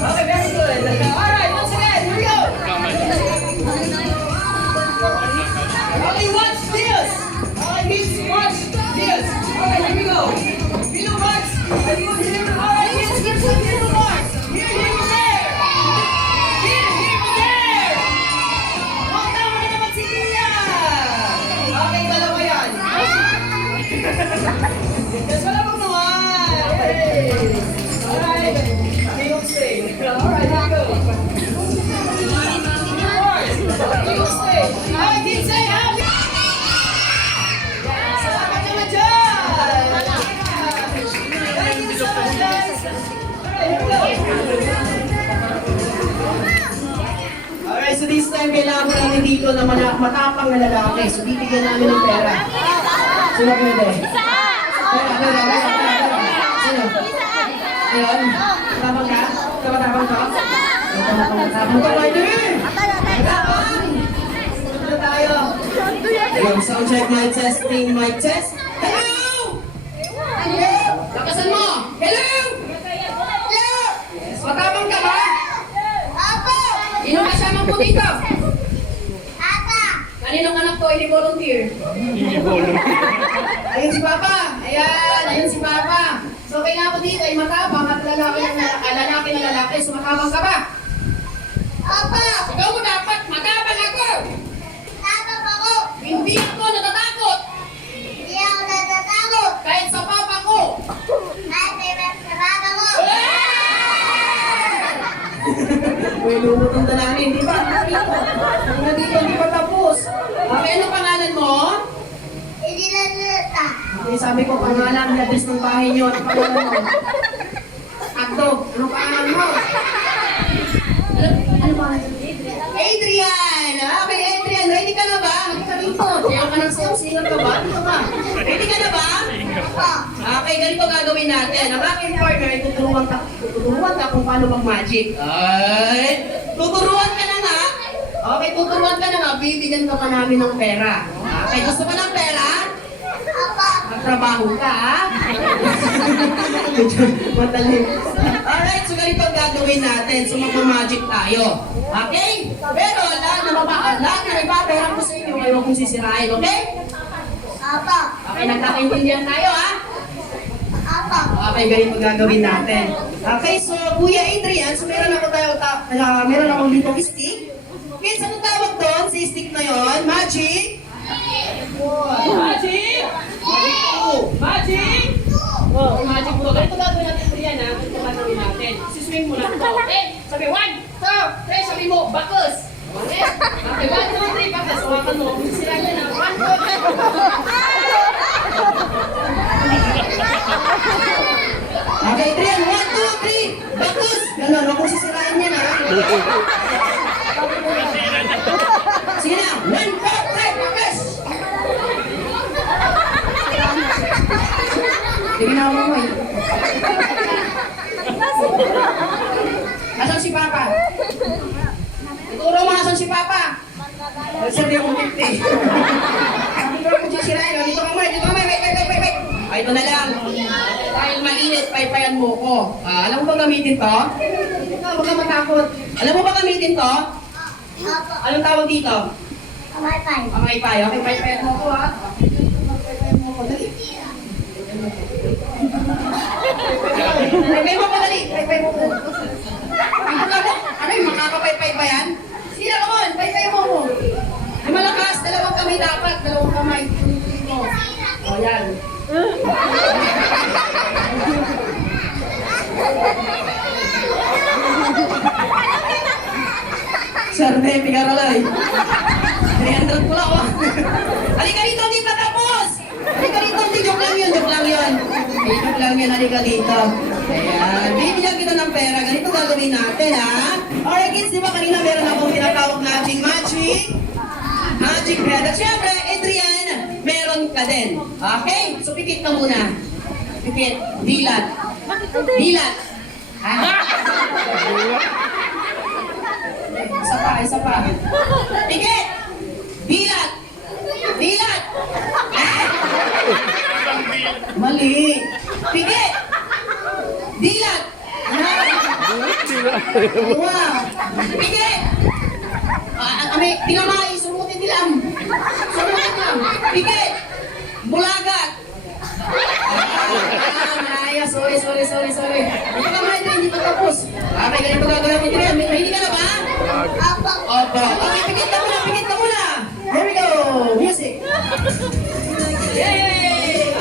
Okay, very good. Alright, once again, here we go. Okay, watch this. Alright, kids, watch this. Alright, here we go. Vino marks. Alright, kids, keep some Vino marks. Here, there. Here, there. Oh, tama na naman si Kuya. Okay, dalawa yan. Yes, wala pang naman. Hey. Alright. Alright, here we go. Alright, kids, say happy! Salamat naman dyan! Thank you so much, guys! Alright, here we go. Alright, so this time, kailangan ko namin dito na matapang na lalaki. So, bibigyan namin ng pera. Sino pwede? Pera. Sino? Ayun? Matapang ka? Matapang ka? Matapang ka, pwede! Matapang! Sunod na tayo. Ayun, sound check, mic testing, mic test. Hello! Hello! Lakasan mo! Hello! Yes, matapang ka ba? Apo! Sino kasama mo dito? Papa! Kaninong anak to? Hindi volunteer. Ayun si Papa! Ayan! Ayun si Papa! So, kailangan ko dito ay matapang at lalaki na lalaki. So, matapang ka ba? Papa! Ikaw mo dapat matapang ako! Matapang ako! Hindi ako natatakot! Hindi ako natatakot! Kahit sa papa ko! Kahit sa papa ko! Uy, lumutong na namin, di ba? Hanggang dito, di pa tapos. Okay, ano pangalan mo? Hindi na nata. Okay, sabi ko, pangalan, labis ng bahay niyo. Ano pangalan mo? Agdog, ano pangalan mo? Ano pangalan? Adrian! Okay, Adrian, ready ka na ba? Halika dito. Kaya ka nang singer ka ba? Dito ka. Ready ka na ba? Okay, ganito gagawin natin. Ang aking partner, tuturuan ka kung paano mag-magic. Ay! Tuturuan ka na nga. Okay, tuturuan ka na nga. Bibigyan ka pa namin ng pera. Okay, gusto mo ng pera? Magtrabaho ka, ha? Matalim. Alright, so ganito ang gagawin natin. So magmamagic tayo. Okay? Pero lahat na ipaperang ko sa inyo, ayaw kong sisirain, okay? Apa. Okay, nagkakaintindihan tayo, ha? Apa. Okay, ganito ang gagawin natin. Okay, so Kuya Adrian, so meron akong dito stick. Kids, anong tawag doon sa stick na yon? Magic? Magic! Magic! Oh, magic mo. Ganito gagawin natin ito yan, ha? Ganito gagawin natin. Siswing mo lang ito, okay? Sabi, 1, 2, 3, sabi mo, bakus! Okay? Okay, 1, 2, 3, bakus. Hawakan mo. Sila niya na. 1, 2, 3. Okay, 3, 1, 2, 3, bakus! Ganon, huwag kong sisirain niya, ha? Sige na, 1, 2, 3, bakus! Sige na ako eh. Asan si Papa? Ituro mo asan si Papa? Sabi akong 50. Sabi ko kung sisirain. Dito ka mo, wait. Ay, ito na lang. Dahil mainit, paypayan mo ko. Alam mo ba gamitin to? Huwag ka matakot. Alam mo ba gamitin to? Anong tawag dito? Pamaypay. Pamaypay. Okay, paypayan mo ko, ha? Paypayan mo ko. Dali. Paypay mo ko, dali. Paypay mo ko. Ano yung makakapaypay ba yan? Sila naman, paypay mo ko. Ay malakas, dalawang kamay dapat. Dalawang kamay. O, yan. Serne, Pigaralay. 300 pula ko. Halika dito, hindi pa tapos! Halika dito, hindi, joke lang yun, joke lang yun. Eh, joke lang yun, halika dito. Ayan, bibigyan kita ng pera. Ganito gagawin natin, ha? Alright, kids, di ba kanina meron akong tinatawag nating magic head. At syempre, Adrian, meron ka din. Okay? So, pikit ka muna. Pikit. Dilat. Dilat. Ha? Isa pa. Pikit! Dilat! Dilat! Ah! Mali! Pikit! Dilat! Wow! Pikit! Tinamay! Sumutin nilang! Pikit! Bulagat! Naya, sorry. Hindi ka mahal din, hindi pa tapos. Okay, ganito gagawin mo din. Hindi ka na ba? Opo. Okay, pikit ka muna. Here we go. Music. Yay!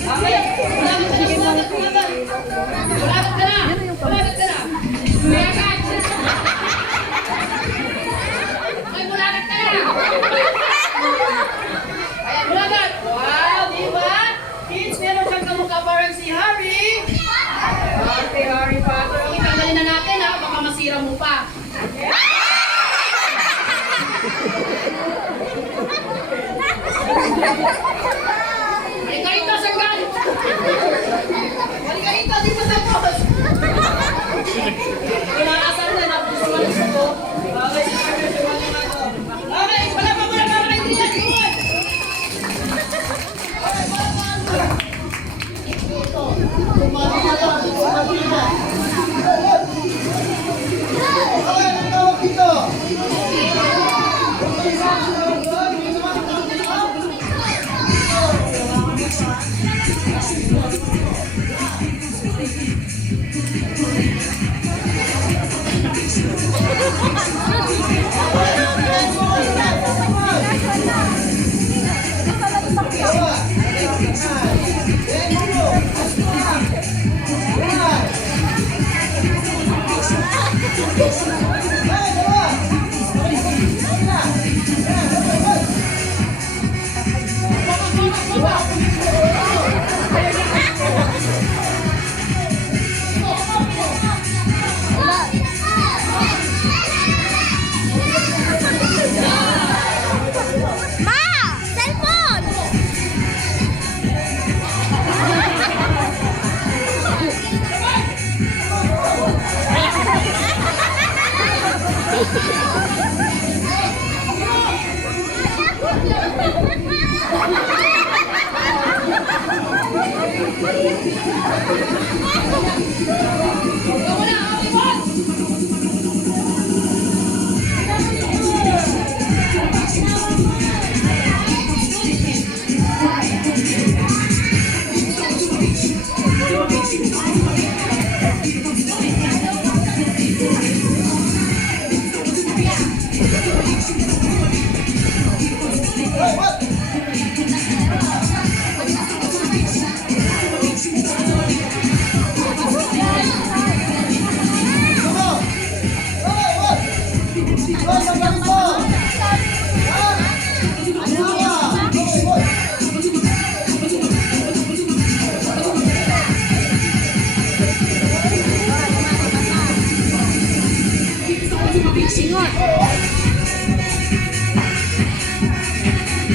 Okay. Bulagat ka na. Ay, bulagat ka na. Ayan, bulagat. Wow, di ba? Kids, meron kang kamukha parang si Harry. Okay, Harry Potter. Okay, tanggalin na natin ha. Baka masira mo pa. Halika rito, sanggal! Halika rito, di pa tapos! Inaasar na, napusuan ko. Okay, wala pa muna para kay Trian, iwan!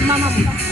Mama.